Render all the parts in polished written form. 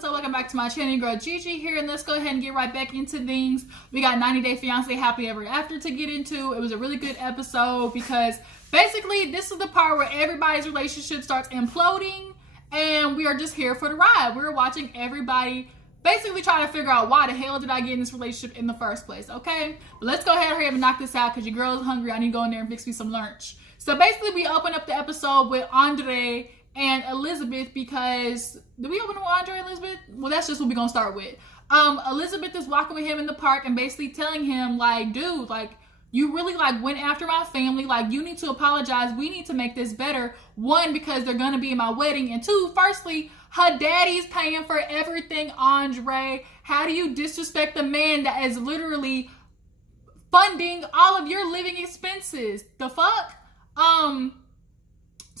Welcome back to my channel. Your girl Gigi here, and let's go ahead and get right back into things. We got 90 Day Fiance Happy Ever After to get into. It was a really good episode because basically this is the part where everybody's relationship starts imploding and we are just here for the ride. We're watching everybody basically try to figure out why the hell did I get in this relationship in the first place, okay? But let's go ahead and knock this out because your girl is hungry. I need to go in there and fix me some lunch. So basically we open up the episode with Andrei and Elizabeth because, did we open with Andrei and Elizabeth? Well, that's just what we're going to start with. Elizabeth is walking with him in the park and basically telling him, like, dude, like, you really, like, went after my family. Like, you need to apologize. We need to make this better. One, because they're going to be in my wedding. And two, firstly, her daddy's paying for everything, Andrei. How do you disrespect the man that is literally funding all of your living expenses? The fuck?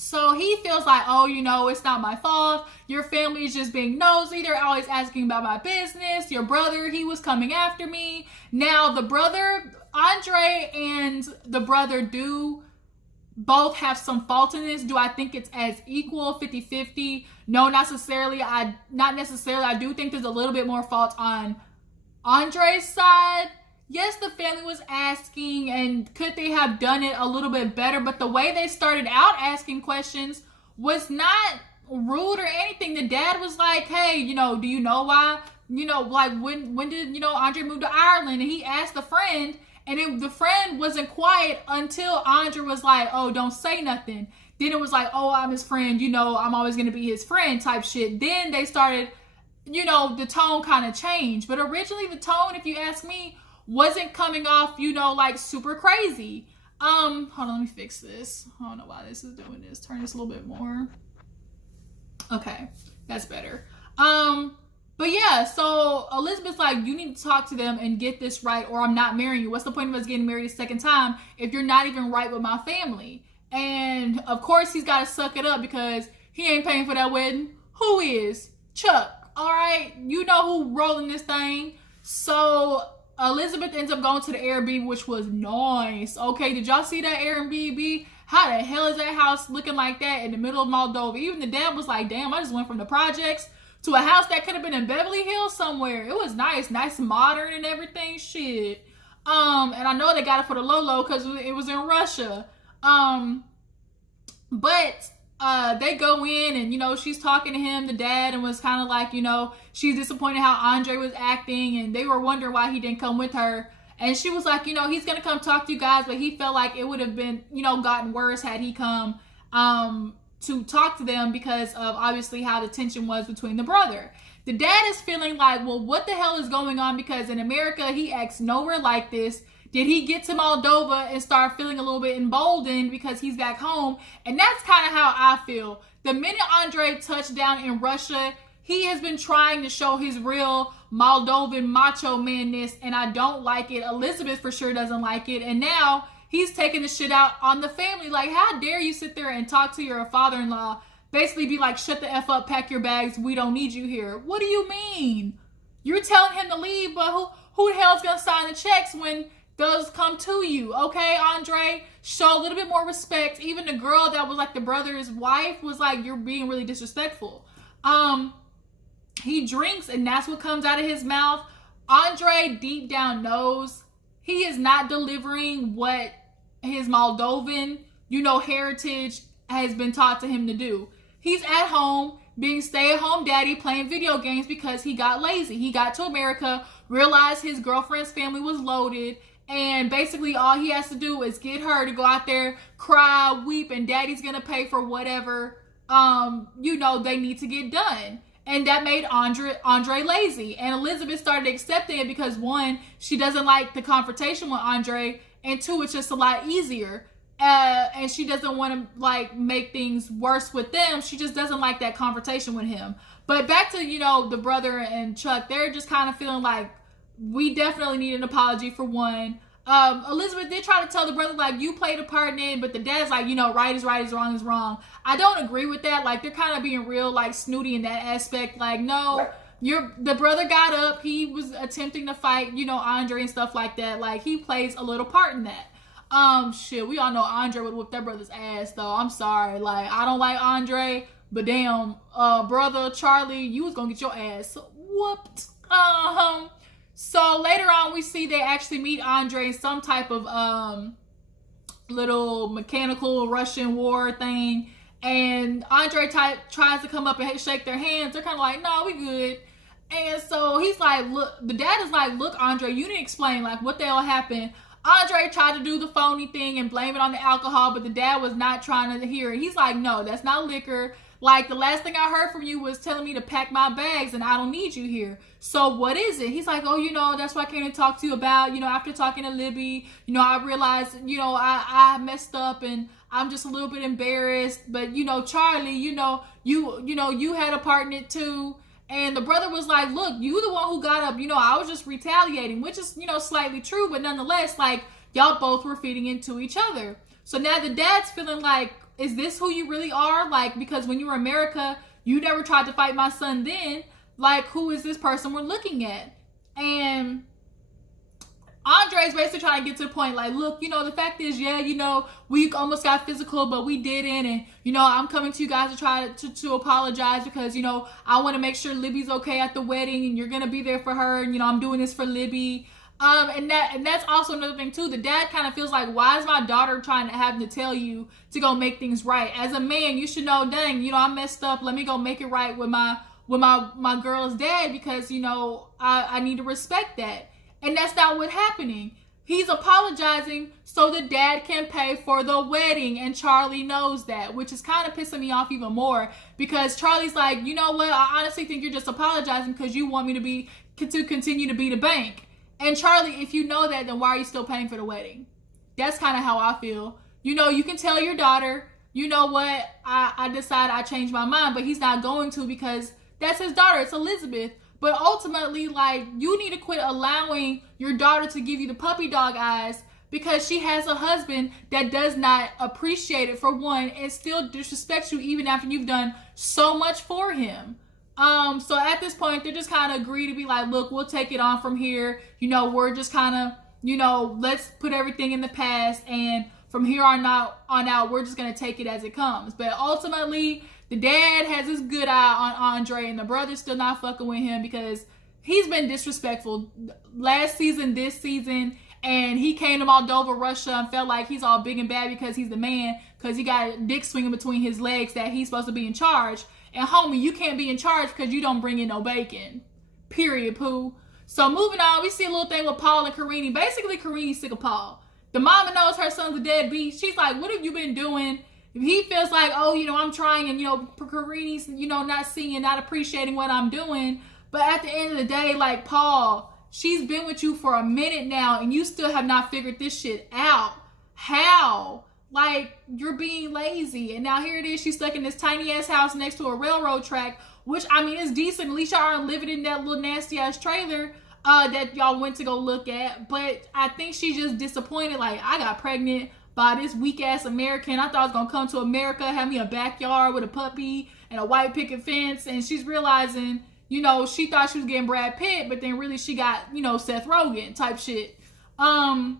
So he feels like, oh, you know, it's not my fault. Your family is just being nosy. They're always asking about my business. Your brother, he was coming after me. Now, the brother, Andrei and the brother do both have some fault in this. Do I think it's as equal, 50-50? No, not necessarily. Not necessarily. I do think there's a little bit more fault on Andrei's side. Yes, the family was asking, and could they have done it a little bit better? But the way they started out asking questions was not rude or anything. The dad was like, hey, you know, do you know why? You know, like, when did, you know, Andrei move to Ireland? And he asked a friend, and the friend wasn't quiet until Andrei was like, oh, don't say nothing. Then it was like, oh, I'm his friend. You know, I'm always going to be his friend type shit. Then they started, you know, the tone kind of changed. But originally the tone, if you ask me, wasn't coming off, you know, like super crazy. Hold on, let me fix this. I don't know why this is doing this. Turn this a little bit more. Okay, that's better. But yeah, so Elizabeth's like, you need to talk to them and get this right, or I'm not marrying you. What's the point of us getting married a second time if you're not even right with my family? And of course he's got to suck it up because he ain't paying for that wedding. Who is? Chuck. All right, you know who rolling this thing. So Elizabeth ends up going to the Airbnb, which was nice. Okay, did y'all see that Airbnb? How the hell is that house looking like that in the middle of Moldova? Even the dad was like, damn, I just went from the projects to a house that could have been in Beverly Hills somewhere. It was nice and modern and everything. Shit. And I know they got it for the low because it was in Russia. But they go in and, you know, she's talking to him, the dad, and was kind of like, you know, she's disappointed how Andrei was acting, and they were wondering why he didn't come with her. And she was like, you know, he's going to come talk to you guys, but he felt like it would have been, you know, gotten worse had he come to talk to them because of obviously how the tension was between the brother. The dad is feeling like, well, what the hell is going on? Because in America, he acts nowhere like this. Did he get to Moldova and start feeling a little bit emboldened because he's back home? And that's kind of how I feel. The minute Andrei touched down in Russia, he has been trying to show his real Moldovan macho manness, and I don't like it. Elizabeth for sure doesn't like it. And now he's taking the shit out on the family. Like, how dare you sit there and talk to your father-in-law, basically be like, shut the F up, pack your bags, we don't need you here. What do you mean? You're telling him to leave, but who the hell's gonna sign the checks when those come to you? Okay, Andrei, show a little bit more respect. Even the girl that was like the brother's wife was like, you're being really disrespectful. He drinks and that's what comes out of his mouth. Andrei deep down knows he is not delivering what his Moldovan, you know, heritage has been taught to him to do. He's at home being stay-at-home daddy playing video games because he got lazy. He got to America, realized his girlfriend's family was loaded, and basically all he has to do is get her to go out there, cry, weep, and daddy's gonna pay for whatever, you know, they need to get done. And that made Andrei lazy. And Elizabeth started accepting it because, one, she doesn't like the confrontation with Andrei, and two, it's just a lot easier. And she doesn't want to, like, make things worse with them. She just doesn't like that confrontation with him. But back to, you know, the brother and Chuck, they're just kind of feeling like, we definitely need an apology for one. Elizabeth did try to tell the brother, like, you played a part in it, but the dad's like, you know, right is right, is wrong is wrong. I don't agree with that. Like, they're kind of being real, like, snooty in that aspect. Like, no, the brother got up. He was attempting to fight, you know, Andrei and stuff like that. Like, he plays a little part in that. Shit, we all know Andrei would whip that brother's ass, though. I'm sorry. Like, I don't like Andrei, But damn, brother Charlie, you was gonna get your ass whooped. So later on, we see they actually meet Andrei in some type of little mechanical Russian war thing, and Andrei tries to come up and shake their hands. They're kind of like, "No, we good." And so he's like, "Look," the dad is like, "Look, Andrei, you didn't explain like what the hell happened." Andrei tried to do the phony thing and blame it on the alcohol, but the dad was not trying to hear it. He's like, "No, that's not liquor. Like, the last thing I heard from you was telling me to pack my bags and I don't need you here. So what is it?" He's like, "Oh, that's what I came to talk to you about. After talking to Libby, I realized, I messed up and I'm just a little bit embarrassed. But, Charlie, you had a part in it too." And the brother was like, "Look, you the one who got up. I was just retaliating," which is, slightly true. But nonetheless, like, y'all both were feeding into each other. So now the dad's feeling like, is this who you really are? Like, because when you were in America, you never tried to fight my son then. Like, who is this person we're looking at? And Andrei's basically trying to get to the point, like, "Look, the fact is, yeah, we almost got physical, but we didn't. And, I'm coming to you guys to try to apologize because, I want to make sure Libby's okay at the wedding and you're going to be there for her. And, I'm doing this for Libby." And that's also another thing too. The dad kind of feels like, why is my daughter trying to have to tell you to go make things right? As a man, you should know, dang, I messed up. Let me go make it right with my girl's dad because, I need to respect that. And that's not what's happening. He's apologizing so the dad can pay for the wedding, and Charlie knows that, which is kind of pissing me off even more because Charlie's like, "You know what? I honestly think you're just apologizing because you want me to continue to be the bank." And Charlie, if you know that, then why are you still paying for the wedding? That's kind of how I feel. You can tell your daughter, "You know what? I decided I changed my mind," but he's not going to because that's his daughter. It's Elizabeth. But ultimately, like, you need to quit allowing your daughter to give you the puppy dog eyes because she has a husband that does not appreciate it, for one, and still disrespects you even after you've done so much for him. So at this point, they're just kind of agree to be like, "Look, we'll take it on from here. We're just kind of, let's put everything in the past. And from here on out, we're just going to take it as it comes." But ultimately, the dad has his good eye on Andrei, and the brother's still not fucking with him because he's been disrespectful last season, this season. And he came to Moldova, Russia, and felt like he's all big and bad because he's the man, because he got a dick swinging between his legs that he's supposed to be in charge. And homie, you can't be in charge because you don't bring in no bacon. Period, poo. So moving on, we see a little thing with Paul and Karini. Basically, Karini's sick of Paul. The mama knows her son's a deadbeat. She's like, "What have you been doing?" He feels like, "Oh, I'm trying," and, Karini's, not seeing, not appreciating what I'm doing. But at the end of the day, like, Paul, she's been with you for a minute now, and you still have not figured this shit out. How? Like, you're being lazy. And now here it is, she's stuck in this tiny ass house next to a railroad track, which, I mean, is decent. At least y'all aren't living in that little nasty ass trailer that y'all went to go look at. But I think she's just disappointed. Like, I got pregnant by this weak ass American. I thought I was gonna come to America, have me a backyard with a puppy and a white picket fence. And she's realizing, she thought she was getting Brad Pitt, but then really she got, Seth Rogen type shit. So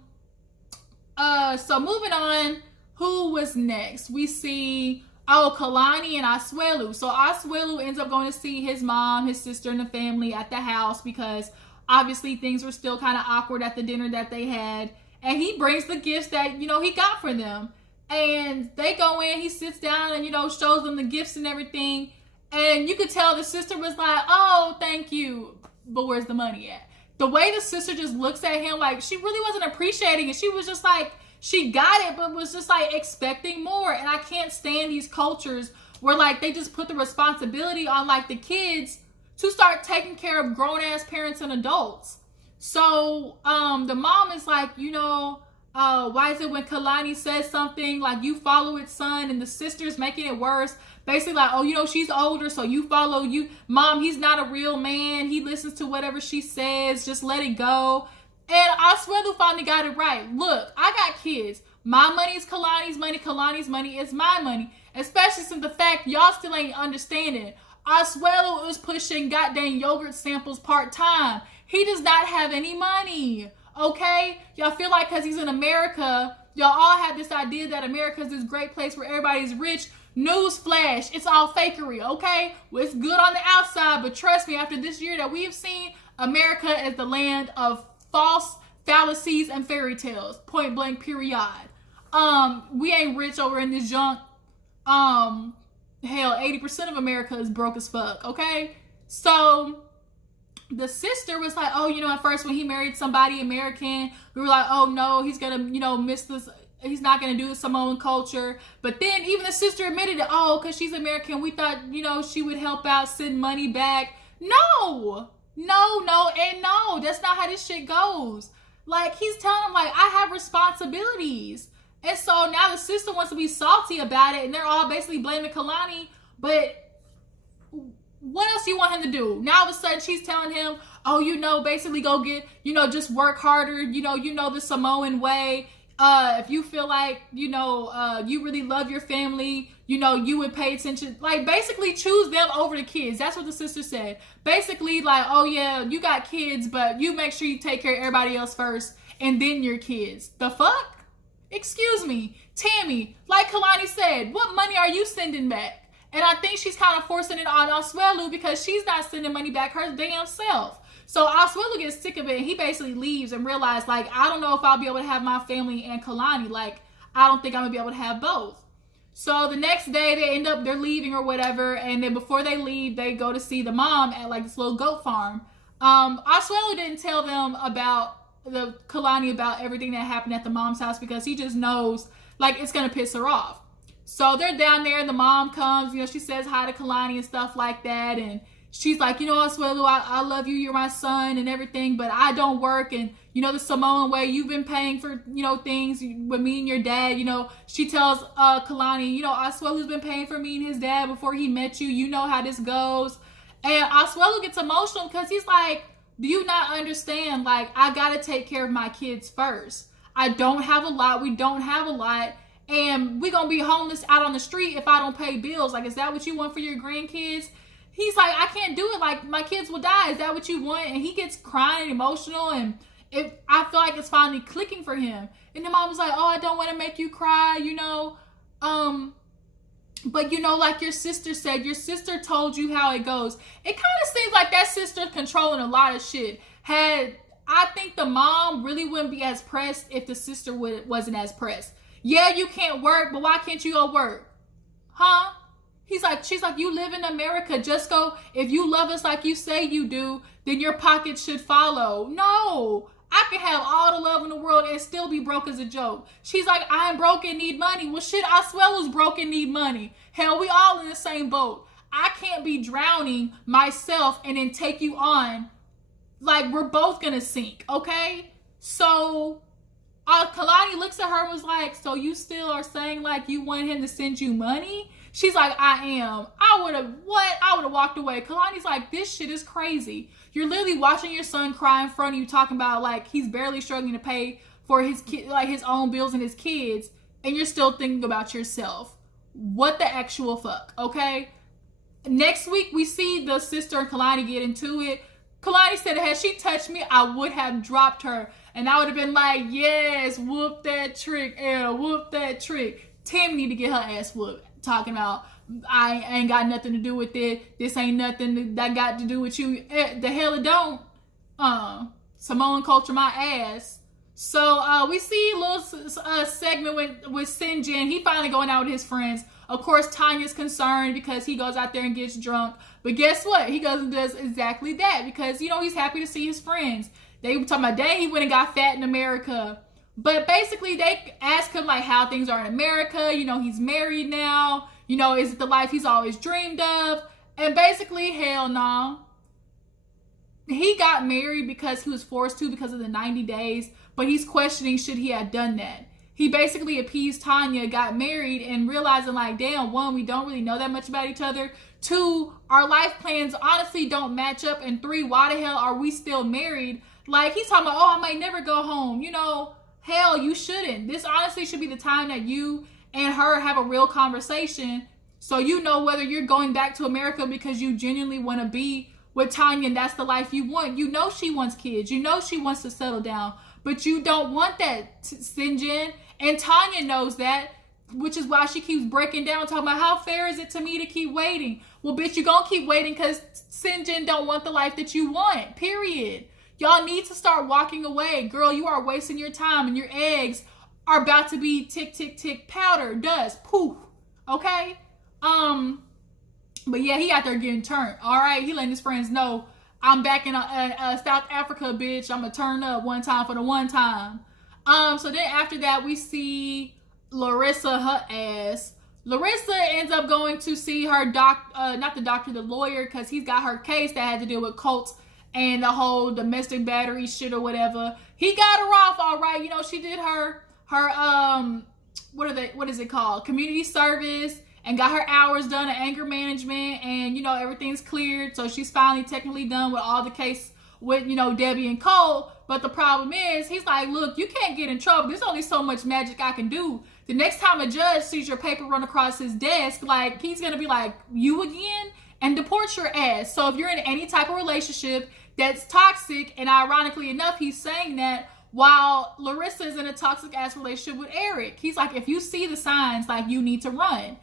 moving on. Who was next? We see, Kalani and Asuelu. So Asuelu ends up going to see his mom, his sister, and the family at the house because obviously things were still kind of awkward at the dinner that they had. And he brings the gifts that, he got for them. And they go in, he sits down and, shows them the gifts and everything. And you could tell the sister was like, "Oh, thank you. But where's the money at?" The way the sister just looks at him, like, she really wasn't appreciating it. She was just like, she got it, but was just like expecting more. And I can't stand these cultures where like they just put the responsibility on like the kids to start taking care of grown ass parents and adults. So the mom is like, why is it when Kalani says something like you follow it, son, and the sister's making it worse? Basically like, "Oh, she's older, so you follow you. Mom, he's not a real man. He listens to whatever she says. Just let it go." And Asuelu finally got it right. Look, I got kids. My money is Kalani's money. Kalani's money is my money. Especially since the fact y'all still ain't understanding. Asuelu is pushing goddamn yogurt samples part-time. He does not have any money. Okay? Y'all feel like because he's in America, y'all all have this idea that America is this great place where everybody's rich. Newsflash, it's all fakery, okay? Well, it's good on the outside, but trust me, after this year that we have seen, America is the land of false fallacies and fairy tales. Point blank, period. We ain't rich over in this junk. Hell, 80% of America is broke as fuck, okay? So the sister was like, oh, at first when he married somebody American, we were like, oh no, he's gonna, miss this. He's not gonna do the Samoan culture. But then even the sister admitted it. Oh, because she's American, we thought, she would help out, send money back. No, and no, that's not how this shit goes. Like, he's telling him, like, I have responsibilities. And so now the sister wants to be salty about it, and they're all basically blaming Kalani. But what else do you want him to do? Now all of a sudden she's telling him, oh, basically go get, just work harder, the Samoan way. If you feel like, you really love your family, you would pay attention. Like, basically choose them over the kids. That's what the sister said. Basically, like, oh yeah, you got kids, but you make sure you take care of everybody else first, and then your kids. The fuck? Excuse me, Tammy, like Kalani said, what money are you sending back? And I think she's kind of forcing it on Asuelu because she's not sending money back her damn self. So Asuelu gets sick of it, and he basically leaves and realizes, like, I don't know if I'll be able to have my family and Kalani. Like, I don't think I'm going to be able to have both. So the next day, they're leaving or whatever, and then before they leave, they go to see the mom at, like, this little goat farm. Asuelu didn't tell them about Kalani about everything that happened at the mom's house because he just knows, like, it's going to piss her off. So they're down there, and the mom comes, she says hi to Kalani and stuff like that, and she's like, Asuelu, I love you, you're my son and everything, but I don't work, and, the Samoan way, you've been paying for, things with me and your dad, she tells Kalani, Asuelu's been paying for me and his dad before he met you, you know how this goes, and Asuelu gets emotional because he's like, do you not understand, like, I gotta take care of my kids first. I don't have a lot, we don't have a lot, and we're gonna be homeless out on the street if I don't pay bills. Like, is that what you want for your grandkids? He's like, I can't do it. Like, my kids will die. Is that what you want? And he gets crying and emotional, and I feel like it's finally clicking for him. And the mom was like, oh, I don't want to make you cry, but like your sister said, your sister told you how it goes. It kind of seems like that sister's controlling a lot of shit. I think the mom really wouldn't be as pressed if the sister wasn't as pressed. Yeah, you can't work, but why can't you go work? Huh? She's like, you live in America. Just go. If you love us like you say you do, then your pockets should follow. No, I can have all the love in the world and still be broke as a joke. She's like, I'm broke and need money. Well, shit, Asuelu's broke and need money. Hell, we all in the same boat. I can't be drowning myself and then take you on. Like, we're both gonna sink, okay? So Kalani looks at her and was like, so you still are saying, like, you want him to send you money? She's like, I am. I would have walked away. Kalani's like, this shit is crazy. You're literally watching your son cry in front of you, talking about, like, he's barely struggling to pay for his his own bills and his kids, and you're still thinking about yourself. What the actual fuck, okay? Next week, we see the sister and Kalani get into it. Kalani said, had she touched me, I would have dropped her. And I would have been like, yes, whoop that trick, L, whoop that trick. Tammy need to get her ass whooped. Talking about, I ain't got nothing to do with it. This ain't nothing that got to do with you. The hell it don't. Samoan culture my ass. So we see a little segment with Sinjin. He finally going out with his friends. Of course, Tanya's concerned because he goes out there and gets drunk. But guess what? He goes and does exactly that because, he's happy to see his friends. They were talking about, dang, he went and got fat in America. But basically, they ask him, like, how things are in America. He's married now. Is it the life he's always dreamed of? And basically, hell no. He got married because he was forced to because of the 90 days. But he's questioning, should he have done that? He basically appeased Tanya, got married, and realizing, like, damn, one, we don't really know that much about each other. Two, our life plans honestly don't match up. And three, why the hell are we still married? Like, he's talking about, oh, I might never go home. Hell, you shouldn't. This honestly should be the time that you and her have a real conversation so you know whether you're going back to America because you genuinely want to be with Tanya and that's the life you want. She wants kids. She wants to settle down. But you don't want that, Sinjin. And Tanya knows that, which is why she keeps breaking down, talking about how fair is it to me to keep waiting. Well, bitch, you gonna keep waiting because Sinjin don't want the life that you want, period. Y'all need to start walking away. Girl, you are wasting your time, and your eggs are about to be tick, tick, tick, powder, dust, poof, okay? But yeah, he out there getting turned, all right? He letting his friends know, I'm back in South Africa, bitch. I'm gonna turn up one time for the one time. So then after that, we see Larissa, her ass. Larissa ends up going to see her the lawyer, because he's got her case that had to deal with Colt and the whole domestic battery shit or whatever. He got her off, all right. You know, she did her what is it called? Community service, and got her hours done at anger management, and you know, everything's cleared. So she's finally technically done with all the case with, you know, Debbie and Colt. But the problem is, he's like, look, you can't get in trouble. There's only so much magic I can do. The next time a judge sees your paper run across his desk, like, he's gonna be like, you again? And deport your ass. So if you're in any type of relationship that's toxic, and ironically enough, he's saying that while Larissa is in a toxic ass relationship with Eric. He's like, if you see the signs, like, you need to run.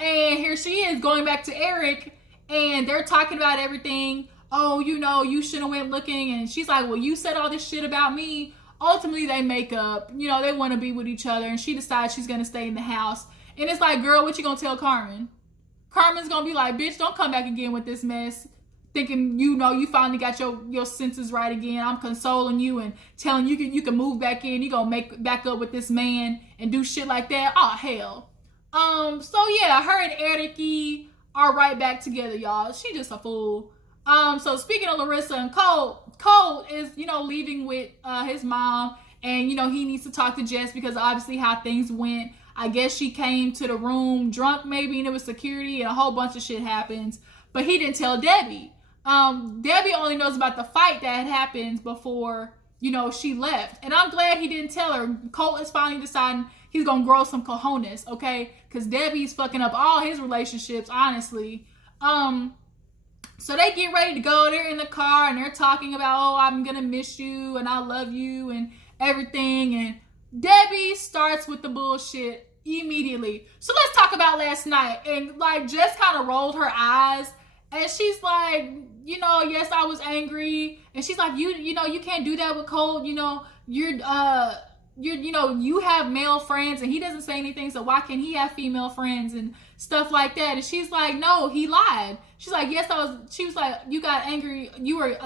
And here she is going back to Eric, and they're talking about everything. Oh, you know, you should have went looking. And she's like, well, you said all this shit about me. Ultimately, they make up. You know, they want to be with each other, and she decides she's going to stay in the house. And it's like, girl, what you going to tell Carmen? Carmen's going to be like, bitch, don't come back again with this mess. Thinking, you know, you finally got your senses right again. I'm consoling you and telling you can move back in. You gonna make back up with this man and do shit like that. Oh, hell. So yeah, her and Eric are right back together, y'all. She just a fool. So speaking of Larissa and Colt is, you know, leaving with his mom, and you know, he needs to talk to Jess because obviously how things went. I guess she came to the room drunk maybe, and it was security, and a whole bunch of shit happens. But he didn't tell Debbie. Debbie only knows about the fight that had happened before, you know, she left. And I'm glad he didn't tell her. Colt is finally deciding he's gonna grow some cojones, okay? Because Debbie's fucking up all his relationships, honestly. So they get ready to go. They're in the car, and they're talking about, oh, I'm gonna miss you, and I love you, and everything. And Debbie starts with the bullshit immediately. So let's talk about last night. And, like, Jess kind of rolled her eyes. And she's like, you know, yes, I was angry. And she's like, you know, you can't do that with Colt. You know, you know, you have male friends, and he doesn't say anything. So why can't he have female friends and stuff like that? And she's like, no, he lied. She's like, yes, she was like, you got angry. You went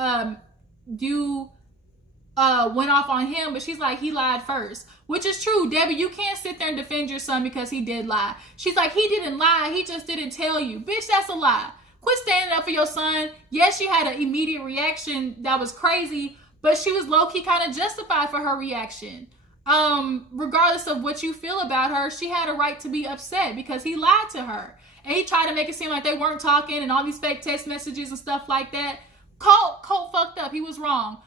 off on him, but she's like, he lied first, which is true. Debbie, you can't sit there and defend your son because he did lie. She's like, he didn't lie. He just didn't tell you. Bitch, that's a lie. Quit standing up for your son. Yes, she had an immediate reaction that was crazy, but she was low-key kind of justified for her reaction. Regardless of what you feel about her, she had a right to be upset because he lied to her. And he tried to make it seem like they weren't talking and all these fake text messages and stuff like that. Colt fucked up. He was wrong.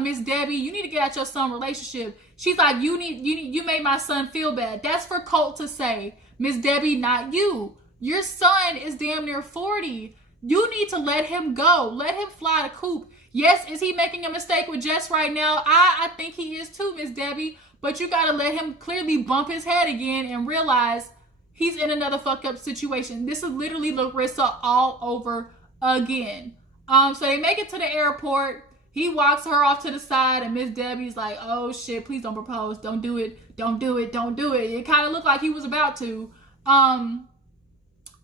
Miss Debbie, you need to get at your son's relationship. She's like, you made my son feel bad. That's for Colt to say. Miss Debbie, not you. Your son is damn near 40. You need to let him go. Let him fly the coop. Yes, is he making a mistake with Jess right now? I think he is too, Miss Debbie. But you gotta let him clearly bump his head again and realize he's in another fuck up situation. This is literally Larissa all over again. So they make it to the airport. He walks her off to the side, and Miss Debbie's like, oh shit, please don't propose. Don't do it. Don't do it. Don't do it. It kind of looked like he was about to.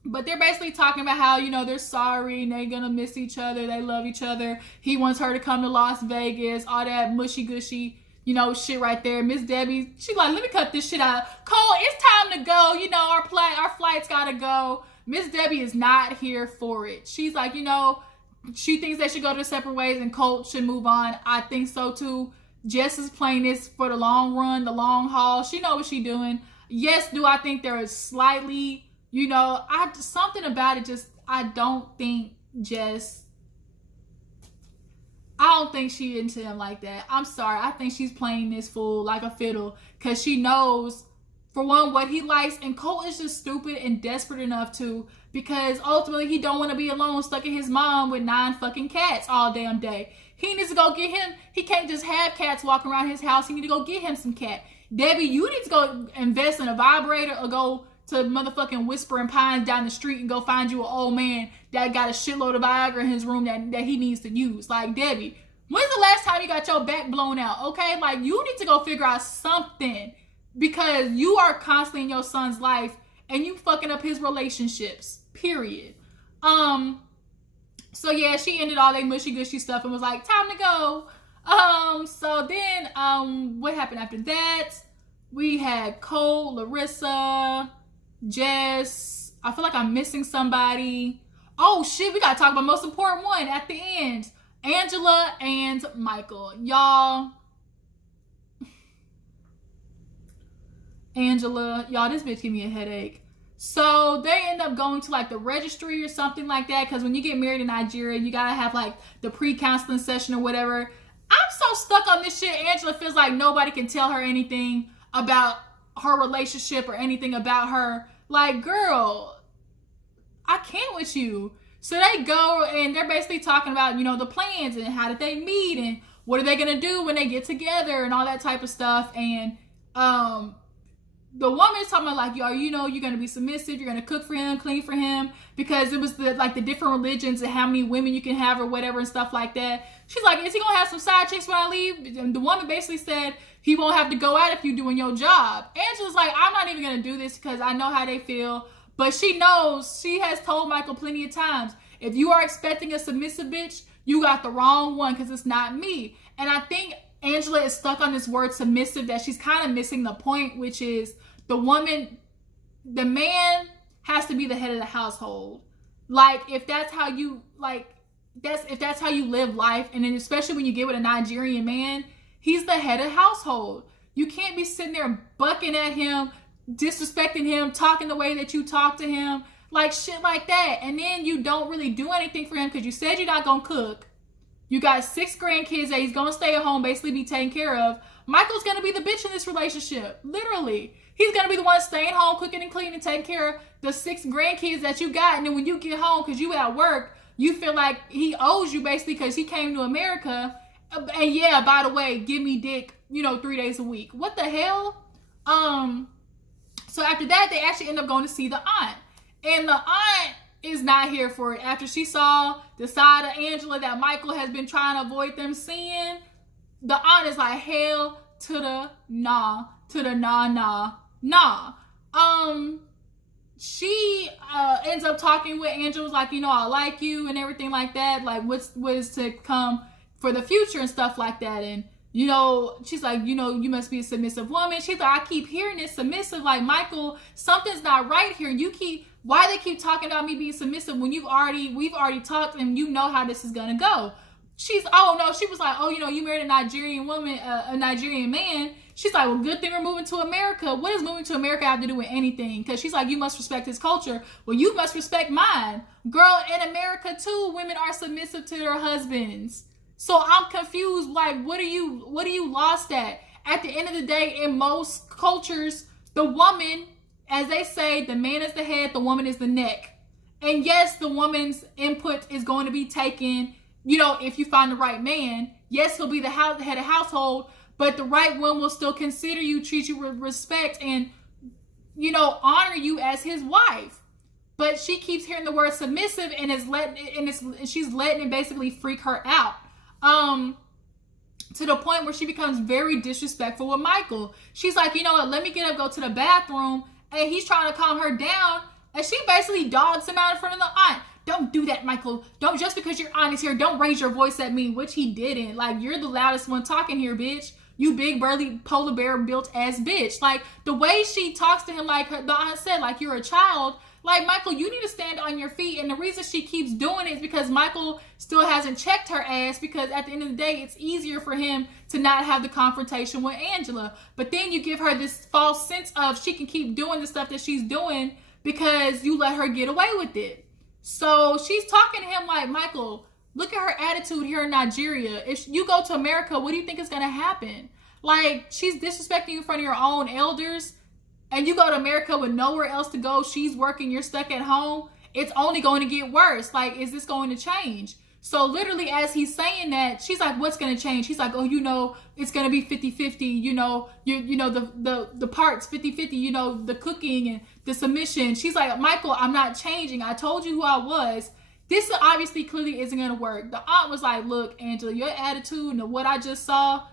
But they're basically talking about how, you know, they're sorry and they're gonna miss each other. They love each other. He wants her to come to Las Vegas. All that mushy gushy, you know, shit right there. Miss Debbie, she's like, let me cut this shit out. Cole, it's time to go. You know, our flight's gotta go. Miss Debbie is not here for it. She's like, you know, she thinks they should go their separate ways and Colt should move on. I think so too. Jess is playing this for the long run, the long haul. She knows what she's doing. Yes, do I think there is slightly, you know, something about it just, I don't think she into him like that. I'm sorry. I think she's playing this fool like a fiddle because she knows, for one, what he likes, and Colt is just stupid and desperate enough to, because ultimately he don't want to be alone, stuck in his mom with 9 fucking cats all damn day. He needs to go get him. He can't just have cats walking around his house. He need to go get him some cat. Debbie, you need to go invest in a vibrator or go to motherfucking Whispering Pines down the street and go find you an old man that got a shitload of Viagra in his room that he needs to use. Like, Debbie, when's the last time you got your back blown out? Okay, like, you need to go figure out something, because you are constantly in your son's life and you fucking up his relationships, period. So yeah, she ended all that mushy gushy stuff and was like, time to go. So then, what happened after that? We had Colt, Larissa, Jess. I feel like I'm missing somebody. Oh shit, we gotta talk about the most important one at the end. Angela and Michael. Y'all, this bitch give me a headache. So they end up going to like the registry or something like that, because when you get married in Nigeria, you gotta have like the pre-counseling session or whatever. I'm so stuck on this shit. Angela feels like nobody can tell her anything about her relationship or anything about her. Like, girl, I can't with you. So they go and they're basically talking about, you know, the plans and how did they meet and what are they gonna do when they get together and all that type of stuff. And the woman is talking about like, yo, you know, you're gonna be submissive, you're gonna cook for him, clean for him, because it was the different religions and how many women you can have or whatever and stuff like that. She's like, is he gonna have some side chicks when I leave? And the woman basically said he won't have to go out if you're doing your job. Angela's like, I'm not even gonna do this because I know how they feel. But she knows, she has told Michael plenty of times, if you are expecting a submissive bitch, you got the wrong one, because it's not me. And I think Angela is stuck on this word submissive that she's kind of missing the point, which is the man has to be the head of the household. Like, if that's how you, if that's how you live life, and then especially when you get with a Nigerian man, he's the head of the household. You can't be sitting there bucking at him, disrespecting him, talking the way that you talk to him, like shit like that. And then you don't really do anything for him because you said you're not gonna cook. You got 6 grandkids that he's gonna stay at home, basically be taken care of. Michael's gonna be the bitch in this relationship, literally. He's gonna be the one staying home, cooking and cleaning, taking care of the 6 grandkids that you got. And then when you get home, because you at work, you feel like he owes you basically because he came to America. And yeah, by the way, give me dick, 3 days a week. What the hell? So after that, they actually end up going to see the aunt. And the aunt is not here for it. After she saw the side of Angela that Michael has been trying to avoid them seeing, the aunt is like, hell to the nah, to the nah. She ends up talking with Angela, like, I like you and everything like that. Like, what is to come for the future and stuff like that. And, she's like, you must be a submissive woman. She's like, I keep hearing this submissive. Like, Michael, something's not right here. Why they keep talking about me being submissive when we've already talked and you know how this is going to go. She was like, you married a Nigerian woman, a Nigerian man. She's like, well, good thing we're moving to America. What does moving to America have to do with anything? Because she's like, you must respect his culture. Well, you must respect mine. Girl, in America too, women are submissive to their husbands. So I'm confused. Like, what are you lost at? At the end of the day, in most cultures, the woman, as they say, the man is the head, the woman is the neck. And yes, the woman's input is going to be taken, if you find the right man. Yes, he'll be the head of household, but the right one will still consider you, treat you with respect, and, honor you as his wife. But she keeps hearing the word submissive and she's letting it basically freak her out. To the point where she becomes very disrespectful with Michael. She's like, let me get up, go to the bathroom. And he's trying to calm her down. And she basically dogs him out in front of the aunt. Don't do that, Michael. Don't, just because your aunt is here, don't raise your voice at me, which he didn't. Like, you're the loudest one talking here, bitch. You big, burly, polar bear built ass bitch. Like, the way she talks to him, like the aunt said, like you're a child. Like, Michael, you need to stand on your feet. And the reason she keeps doing it is because Michael still hasn't checked her ass, because at the end of the day, it's easier for him to not have the confrontation with Angela. But then you give her this false sense of she can keep doing the stuff that she's doing because you let her get away with it. So she's talking to him like, Michael, look at her attitude here in Nigeria. If you go to America, what do you think is going to happen? Like, she's disrespecting you in front of your own elders. And you go to America with nowhere else to go. She's working. You're stuck at home. It's only going to get worse. Like, is this going to change? So literally as he's saying that, she's like, what's going to change? He's like, oh, you know, it's going to be 50-50, you know, you know, the parts 50-50, you know, the cooking and the submission. She's like, Michael, I'm not changing. I told you who I was. This obviously clearly isn't going to work. The aunt was like, look, Angela, your attitude and what I just saw,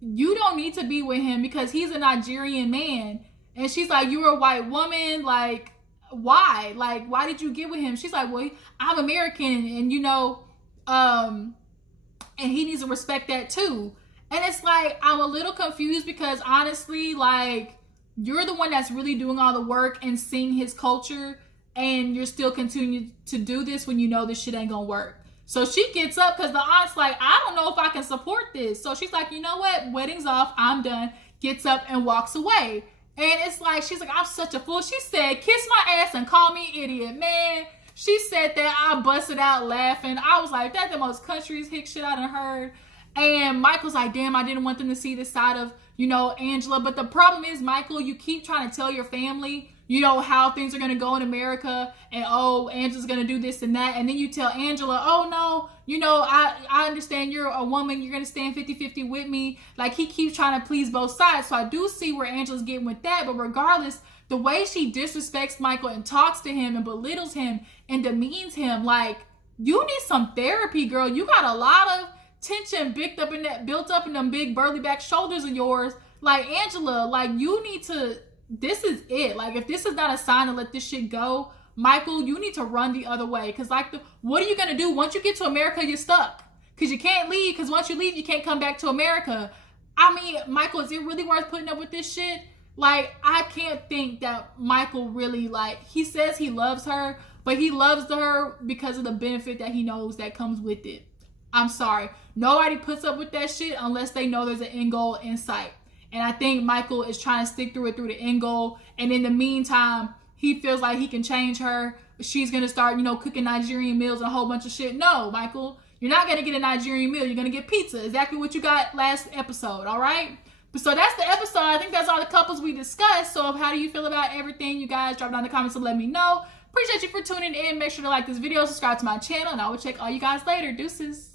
you don't need to be with him because he's a Nigerian man. And she's like, you're a white woman. Like, why? Like, why did you get with him? She's like, well, I'm American and you know, and he needs to respect that too. And it's like, I'm a little confused because honestly, like, you're the one that's really doing all the work and seeing his culture, and you're still continuing to do this when you know this shit ain't gonna work. So she gets up because the aunt's like, I don't know if I can support this. So she's like, you know what? Wedding's off. I'm done. Gets up and walks away. And it's like, she's like, I'm such a fool. She said, kiss my ass and call me idiot, man. She said that, I busted out laughing. I was like, that's the most country's hick shit I done heard. And Michael's like, damn, I didn't want them to see this side of, you know, Angela. But the problem is, Michael, you keep trying to tell your family, you know, how things are going to go in America. And, oh, Angela's going to do this and that. And then you tell Angela, oh, no, you know, I understand you're a woman. You're going to stand 50-50 with me. Like, he keeps trying to please both sides. So I do see where Angela's getting with that. But regardless, the way she disrespects Michael and talks to him and belittles him and demeans him, like, you need some therapy, girl. You got a lot of tension built up in them big burly back shoulders of yours. Like, Angela, like, you need to, this is it. Like, if this is not a sign to let this shit go, Michael, you need to run the other way. Because, like, what are you going to do? Once you get to America, you're stuck. Because you can't leave. Because once you leave, you can't come back to America. I mean, Michael, is it really worth putting up with this shit? Like, I can't think that Michael really, like, he says he loves her, but he loves her because of the benefit that he knows that comes with it. I'm sorry. Nobody puts up with that shit unless they know there's an end goal in sight. And I think Michael is trying to stick through it through the end goal. And in the meantime, he feels like he can change her. She's going to start, you know, cooking Nigerian meals and a whole bunch of shit. No, Michael, you're not going to get a Nigerian meal. You're going to get pizza. Exactly what you got last episode. All right. So that's the episode. I think that's all the couples we discussed. So how do you feel about everything? You guys drop down in the comments and let me know. Appreciate you for tuning in. Make sure to like this video, subscribe to my channel, and I will check all you guys later. Deuces.